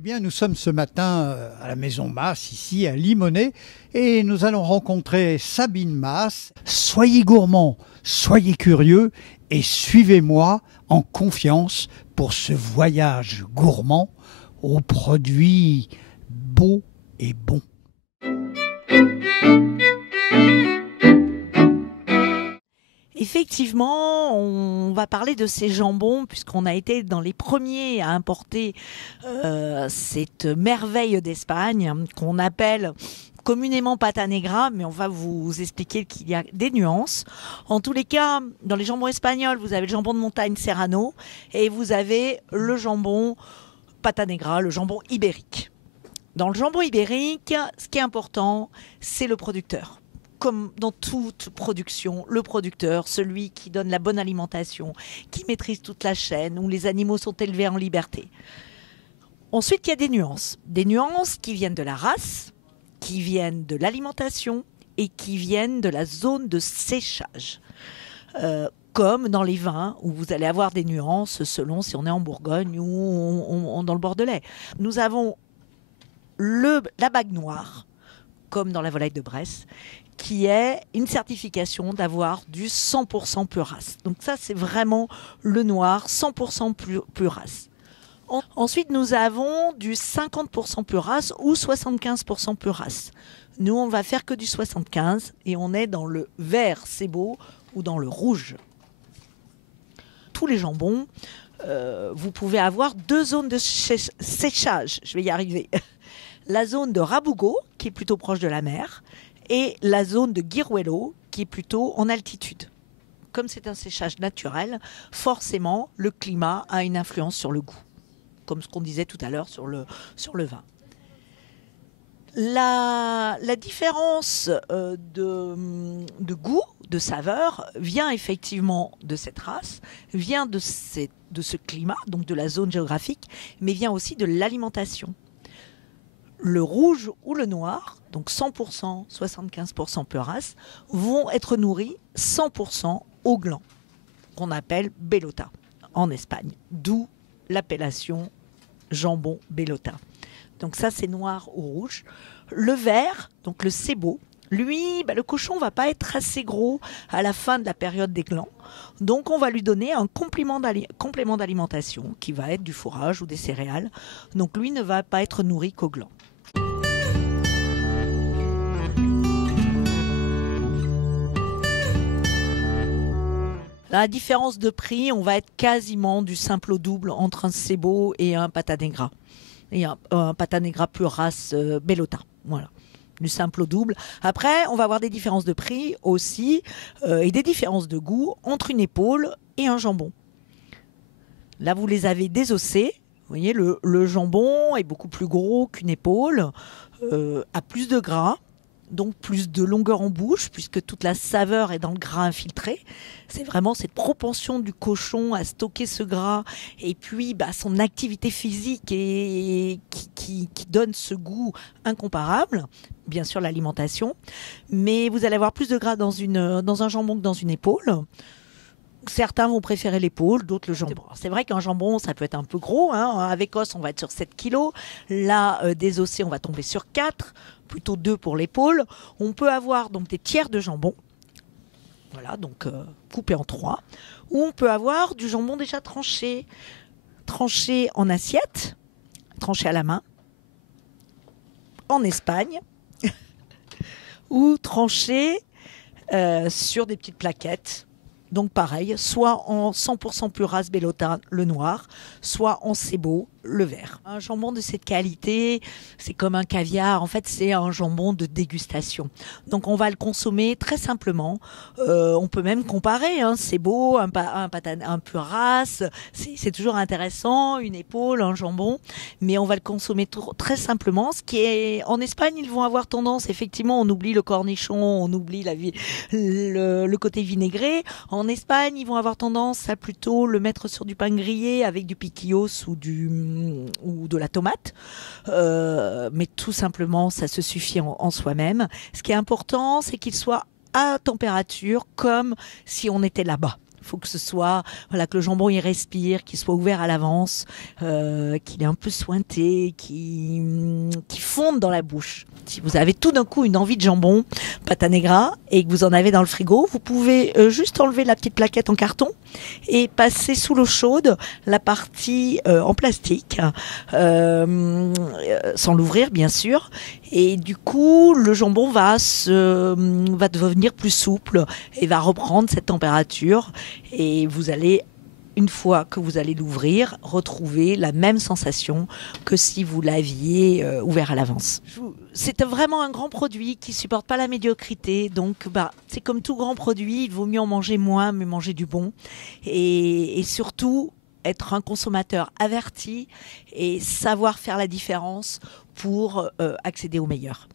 Eh bien, nous sommes ce matin à la Maison Masse, ici à Limonest, et nous allons rencontrer Sabine Masse. Soyez gourmands, soyez curieux et suivez-moi en confiance pour ce voyage gourmand aux produits beaux et bons. Effectivement, on va parler de ces jambons puisqu'on a été dans les premiers à importer cette merveille d'Espagne qu'on appelle communément pata negra, mais on va vous expliquer qu'il y a des nuances. En tous les cas, dans les jambons espagnols, vous avez le jambon de montagne Serrano et vous avez le jambon pata negra, le jambon ibérique. Dans le jambon ibérique, ce qui est important, c'est le producteur. Comme dans toute production, le producteur, celui qui donne la bonne alimentation, qui maîtrise toute la chaîne, où les animaux sont élevés en liberté. Ensuite, il y a des nuances qui viennent de la race, qui viennent de l'alimentation et qui viennent de la zone de séchage. Comme dans les vins, où vous allez avoir des nuances selon si on est en Bourgogne ou dans le Bordelais. Nous avons la bague noire, comme dans la volaille de Bresse, qui est une certification d'avoir du 100% pure race. Donc ça, c'est vraiment le noir, 100% pure race. Ensuite, nous avons du 50% pure race ou 75% pure race. Nous, on va faire que du 75 et on est dans le vert, c'est beau, ou dans le rouge. Tous les jambons, vous pouvez avoir deux zones de séchage. Je vais y arriver. La zone de Rabugo, qui est plutôt proche de la mer, et la zone de Guiruelo, qui est plutôt en altitude. Comme c'est un séchage naturel, forcément, le climat a une influence sur le goût, comme ce qu'on disait tout à l'heure sur le vin. La différence de goût, de saveur, vient effectivement de cette race, vient de ce climat, donc de la zone géographique, mais vient aussi de l'alimentation. Le rouge ou le noir, donc 100%, 75% pure race, vont être nourris 100% au gland, qu'on appelle bellota en Espagne, d'où l'appellation jambon bellota. Donc ça, c'est noir ou rouge. Le vert, donc le cébo, lui, le cochon ne va pas être assez gros à la fin de la période des glands. Donc on va lui donner un complément d'alimentation qui va être du fourrage ou des céréales. Donc lui ne va pas être nourri qu'au gland. La différence de prix, on va être quasiment du simple au double entre un cébo et un pata negra. Et un pata negra pure race bellota. Voilà. Du simple au double. Après, on va avoir des différences de prix aussi et des différences de goût entre une épaule et un jambon. Là, vous les avez désossés. Vous voyez, le jambon est beaucoup plus gros qu'une épaule, a plus de gras. Donc plus de longueur en bouche, puisque toute la saveur est dans le gras infiltré. C'est vraiment cette propension du cochon à stocker ce gras, et puis son activité physique qui donne ce goût incomparable. Bien sûr, l'alimentation. Mais vous allez avoir plus de gras dans un jambon que dans une épaule. Certains vont préférer l'épaule, d'autres le jambon. C'est vrai qu'un jambon, ça peut être un peu gros. Avec os, on va être sur 7 kg. Là, désossé, on va tomber sur 4, plutôt 2 pour l'épaule. On peut avoir donc des tiers de jambon, voilà, donc coupé en 3. Ou on peut avoir du jambon déjà tranché en assiette, tranché à la main, en Espagne, ou tranché sur des petites plaquettes. Donc pareil, soit en 100% pure race bellota, le noir, soit en cébo, le vert. Un jambon de cette qualité, c'est comme un caviar. En fait, c'est un jambon de dégustation. Donc on va le consommer très simplement. On peut même comparer. Cébo, un pure race, c'est toujours intéressant. Une épaule, un jambon. Mais on va le consommer très simplement. Ce qui est en Espagne, ils vont avoir tendance, effectivement, on oublie le cornichon, on oublie le côté vinaigré. En Espagne, ils vont avoir tendance à plutôt le mettre sur du pain grillé avec du piquillos ou de la tomate. Mais tout simplement, ça se suffit en soi-même. Ce qui est important, c'est qu'il soit à température comme si on était là-bas. Il faut que ce soit, voilà, que le jambon il respire, qu'il soit ouvert à l'avance, qu'il est un peu sointé, qu'il fonde dans la bouche. Si vous avez tout d'un coup une envie de jambon, pâte à negra, et que vous en avez dans le frigo, vous pouvez juste enlever la petite plaquette en carton et passer sous l'eau chaude la partie en plastique, sans l'ouvrir bien sûr. Et du coup, le jambon va devenir plus souple et va reprendre cette température. Et vous allez, une fois que vous allez l'ouvrir, retrouver la même sensation que si vous l'aviez ouvert à l'avance. C'est vraiment un grand produit qui supporte pas la médiocrité. Donc, c'est comme tout grand produit, il vaut mieux en manger moins, mais manger du bon. Et surtout, être un consommateur averti et savoir faire la différence pour accéder au meilleur.